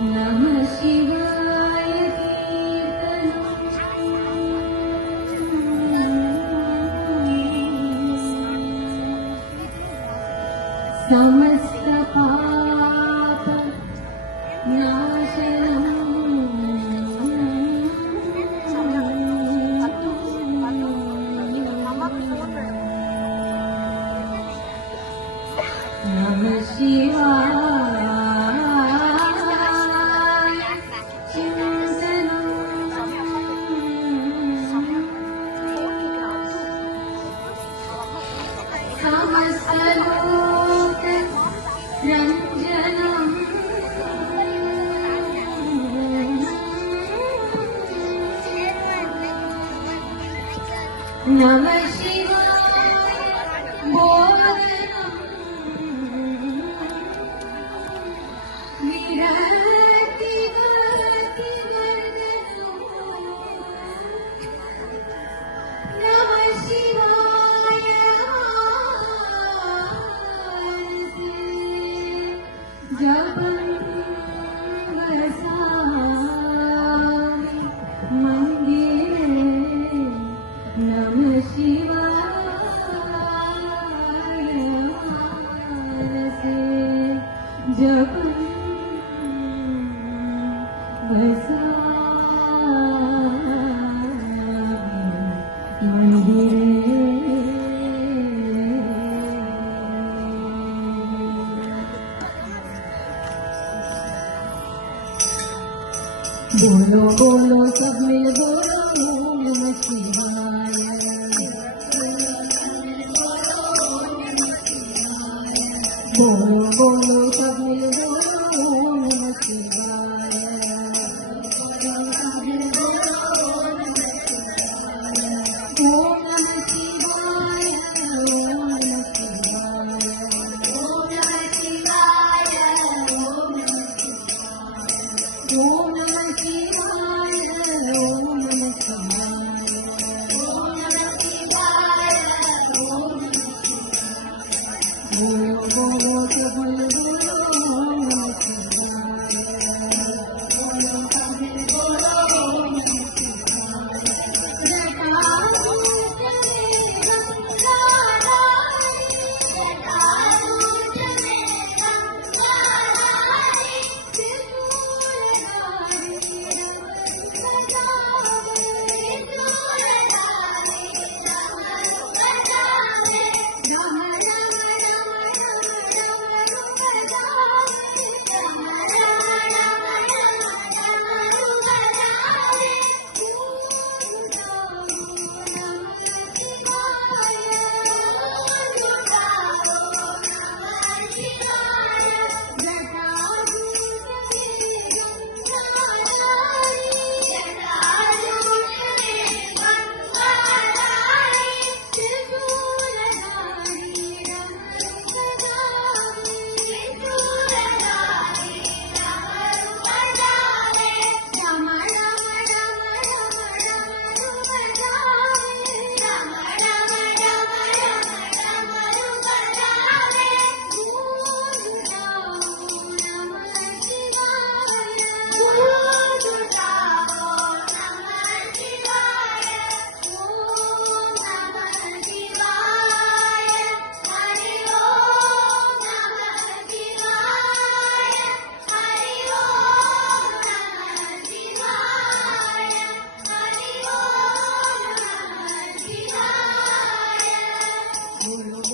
नमः शिवाय कीर्तनं समस्त पाप नाशनम् नमः शिवाय समस्तलोक रञ्जनम् नमः शिवाय बोधनम् विरतिवर्तिवर्धनम् नमः शिवाय जपं वसामि मन्दिरे नमः शिवाय जपं वसामि मन्दिरे बोलो बोलो सब मिल बोलो ओम नमः शिवाय बोलो बोलो सब मिल बोलो ओम नमः शिवाय ओम नमः शिवाय ओम नमः शिवाय ओम नमः शिवाय ओम नमः शिवाय ओम नमः शिवाय ओम नमः शिवाय बोलो बोलो सब बोलो ओम नमः शिवाय बोलो सब बोलो ओम नमः शिवाय जटाजूट में गंगा जटाजूट में गंगा बोलो